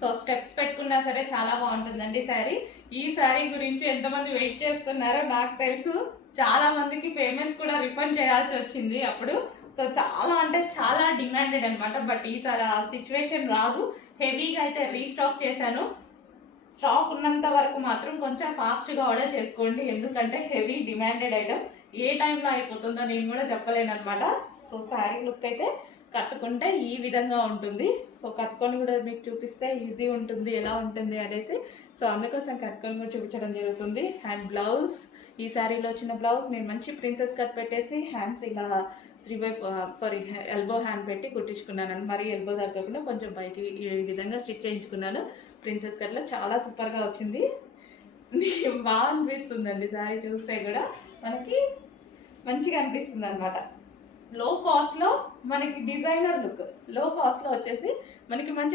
So steps పెట్టుకున్నా సరే చాలా బాగుంటుందండి శారీ. ఈ శారీ గురించి ఎంతమంది వెయిట్ చేస్తున్నారో నాకు తెలుసు. చాలా మందికి పేమెంట్స్ కూడా రిఫండ్ చేయాల్సి వచ్చింది అప్పుడు. సో చాలా అంటే చాలా డిమాండెడ్ అనమాట. బట్ ఈసారి ఆ సిచ్యువేషన్ రాదు. హెవీగా అయితే రీస్టాక్ చేశాను. స్టాక్ ఉన్నంత వరకు మాత్రం కొంచెం ఫాస్ట్గా ఆర్డర్ చేసుకోండి, ఎందుకంటే హెవీ డిమాండెడ్ ఐటమ్. ఏ టైంలో అయిపోతుందో నేను కూడా చెప్పలేను అనమాట. సో శారీ లుక్ అయితే కట్టుకుంటే ఈ విధంగా ఉంటుంది. సో కట్టుకొని కూడా మీకు చూపిస్తే ఈజీ ఉంటుంది ఎలా ఉంటుంది అనేసి. సో అందుకోసం కట్టుకొని కూడా చూపించడం జరుగుతుంది. అండ్ బ్లౌజ్, ఈ శారీలో వచ్చిన బ్లౌజ్ నేను మంచి ప్రిన్సెస్ కట్ పెట్టేసి హ్యాండ్స్ ఇలా 3/4 ఎల్బో హ్యాండ్ పెట్టి కుట్టించుకున్నాను. మరి ఎల్బో తగ్గకుండా కొంచెం పైకి ఈ విధంగా స్టిచ్ చేయించుకున్నాను. ప్రిన్సెస్ కట్లో చాలా సూపర్గా వచ్చింది. బాగా అనిపిస్తుందండి శారీ చూస్తే కూడా మనకి మంచిగా అనిపిస్తుంది అనమాట. లో కాస్ట్లో మనకి డిజైనర్ లుక్, లో కాస్ట్లో వచ్చేసి మనకి మంచి